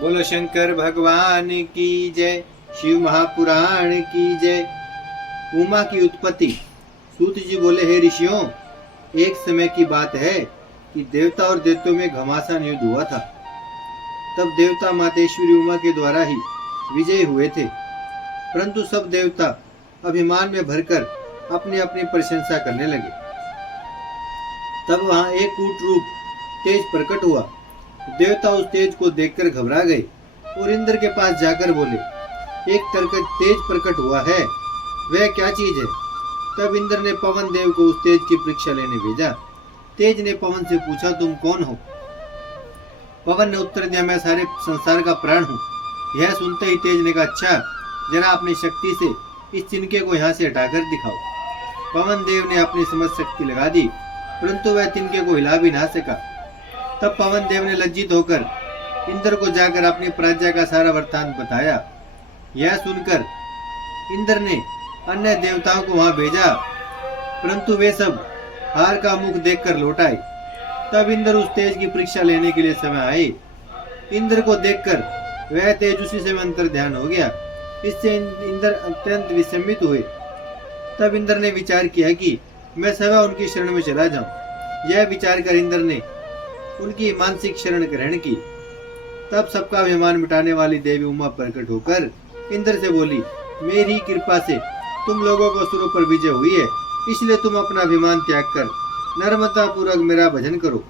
बोलो शंकर भगवान की जय। शिव महापुराण की जय। उमा की उत्पत्ति। सूत जी बोले, हे ऋषियों, एक समय की बात है कि देवता और दैत्यों में घमासान युद्ध हुआ था। तब देवता मातेश्वरी उमा के द्वारा ही विजयी हुए थे, परंतु सब देवता अभिमान में भरकर अपनी अपनी प्रशंसा करने लगे। तब वहां एक कूट रूप तेज प्रकट हुआ। देवता उस तेज को देखकर घबरा गए और इंद्र के पास जाकर बोले, एक तेज प्रकट हुआ है, वह क्या चीज है? तब इंद्र ने पवन देव को उस तेज की परीक्षा लेने भेजा। तेज ने पवन से पूछा, तुम कौन हो? पवन ने उत्तर दिया, मैं सारे संसार का प्राण हूँ। यह सुनते ही तेज ने कहा, अच्छा, जरा अपनी शक्ति से इस तिनके को यहाँ से हटाकर दिखाओ। पवन देव ने अपनी समझ शक्ति लगा दी, परंतु वह तिनके को हिला भी ना सका। तब पवन देव ने लज्जित होकर इंद्र को जाकर अपनी प्रजा का सारा वृत्तांत बताया। यह सुनकर इंद्र ने अन्य देवताओं को वहां भेजा, परंतु वे सब हार का मुख देखकर लौट आए। तब इंद्र उस तेज की परीक्षा लेने के लिए समय आए। इंद्र को देखकर वह तेज उसी समय अंतर ध्यान हो गया। इससे इंद्र अत्यंत विस्मित हुए। तब इंद्र ने विचार किया कि मैं सदा उनकी शरण में चला जाऊं। यह विचार कर इंद्र ने उनकी मानसिक शरण ग्रहण की। तब सबका अभिमान मिटाने वाली देवी उमा प्रकट होकर इंद्र से बोली, मेरी कृपा से तुम लोगों को असुरों पर विजय हुई है, इसलिए तुम अपना अभिमान त्याग कर नर्मदा पूर्वक मेरा भजन करो।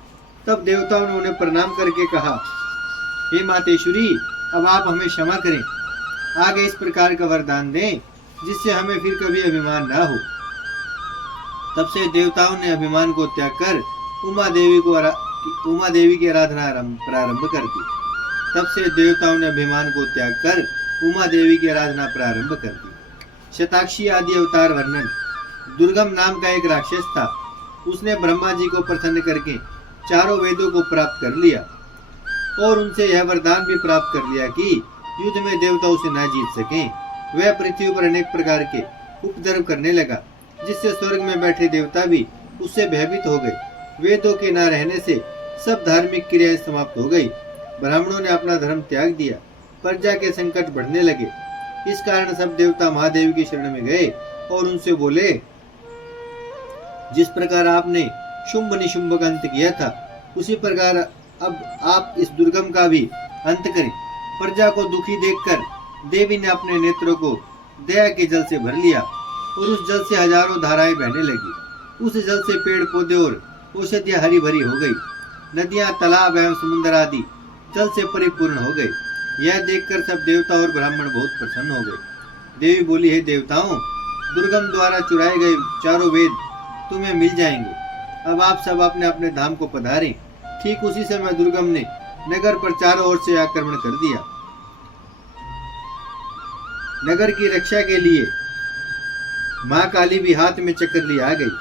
तब देवताओं ने उन्हें प्रणाम करके कहा, हे मातेश्वरी, अब आप हमें क्षमा करें, आगे इस प्रकार का वरदान दें जिससे हमें फिर कभी अभिमान ना हो। तब से देवताओं ने अभिमान को त्याग कर उमा देवी की आराधना प्रारंभ कर दी। तब से देवताओं ने अभिमान को त्याग कर उमा देवी की आराधना प्रारंभ कर दी। शताक्षी आदि अवतार वर्णन। दुर्गम नाम का एक राक्षस था। उसने ब्रह्मा जी को प्रसन्न करके चारों वेदों को प्राप्त कर लिया और उनसे यह वरदान भी प्राप्त कर लिया कि युद्ध में देवता उसे न जीत सकें। वह पृथ्वी पर अनेक प्रकार के उपद्रव करने लगा, जिससे स्वर्ग में बैठे देवता भी उससे भयभीत हो गए। वेदों के न रहने से सब धार्मिक क्रियाएं समाप्त हो गई। ब्राह्मणों ने अपना धर्म त्याग दिया। प्रजा के संकट बढ़ने लगे। इस कारण सब देवता महादेव की शरण में गए और उनसे बोले, जिस प्रकार आपने शुंभ निशुंभ का अंत किया था, उसी प्रकार अब आप इस दुर्गम का भी अंत करें। प्रजा को दुखी देखकर देवी ने अपने नेत्रों को दया के जल से भर लिया और उस जल से हजारों धाराएं बहने लगी। उस जल से पेड़ पौधे और औषधियां हरी भरी हो गई। नदियां, तालाब एवं समुद्र आदि जल से परिपूर्ण हो गए। यह देखकर सब देवता और ब्राह्मण बहुत प्रसन्न हो गए। देवी बोली, हे देवताओं, दुर्गम द्वारा चुराए गए चारों वेद तुम्हें मिल जाएंगे। अब आप सब अपने अपने धाम को पधारें। ठीक उसी समय दुर्गम ने नगर पर चारों ओर से आक्रमण कर दिया। नगर की रक्षा के लिए मां काली भी हाथ में चक्र लिए आ गई।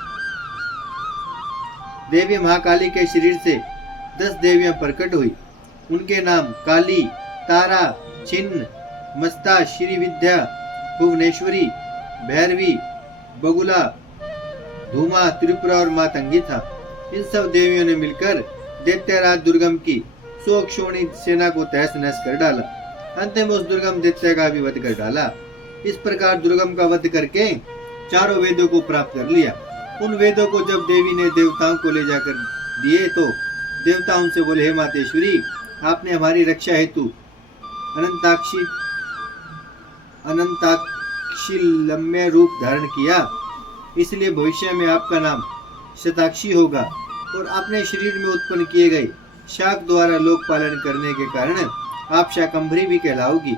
देवी महाकाली के शरीर से 10 देवियां प्रकट हुई। उनके नाम काली, तारा, छिन्न, मस्ता, श्री विद्या, भुवनेश्वरी, भैरवी, बगुला, धूमा, त्रिपुरा और मातंगी था। इन सब देवियों ने मिलकर दैत्यराज दुर्गम की 100 क्षोणी सेना को तहस नहस कर डाला। अंत में उस दुर्गम दैत्य का भी वध कर डाला। इस प्रकार दुर्गम का वध करके चारों वेदों को प्राप्त कर लिया। उन वेदों को जब देवी ने देवताओं को ले जाकर दिए तो देवता उनसे बोले, हे मातेश्वरी, आपने हमारी रक्षा हेतु अनंताक्षी लम्य रूप धारण किया, इसलिए भविष्य में आपका नाम शताक्षी होगा और अपने शरीर में उत्पन्न किए गए शाक द्वारा लोक पालन करने के कारण आप शाकंभरी भी कहलाओगी।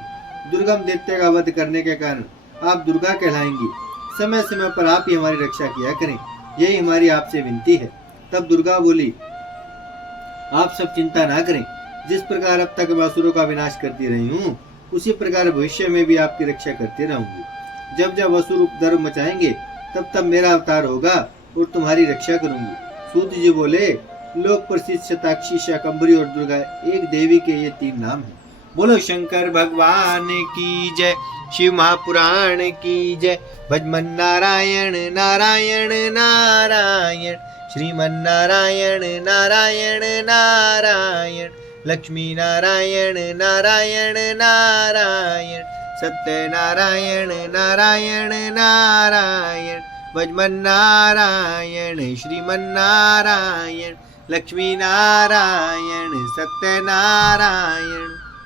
दुर्गम दैत्य का वध करने के कारण आप दुर्गा कहलाएंगी। समय समय पर आप ही हमारी रक्षा किया करें, यही हमारी आपसे विनती है। तब दुर्गा बोली, आप सब चिंता ना करें। जिस प्रकार अब तक मैं असुरों का विनाश करती रही हूँ, उसी प्रकार भविष्य में भी आपकी रक्षा करती रहूंगी। जब जब असुर उपद्रव मचाएंगे, तब तब मेरा अवतार होगा और तुम्हारी रक्षा करूंगी। सूत जी बोले, लोक प्रसिद्ध शताक्षी, शाकंभरी और दुर्गा एक देवी के ये 3 नाम हैं। बोलो शंकर भगवान की जय। शिव महापुराण की जय। भजमन नारायण नारायण नारायण, श्रीमन नारायण नारायण नारायण, लक्ष्मी नारायण नारायण नारायण, सत्यनारायण नारायण नारायण, वजमन नारायण श्रीमन्नारायण, लक्ष्मी नारायण सत्यनारायण।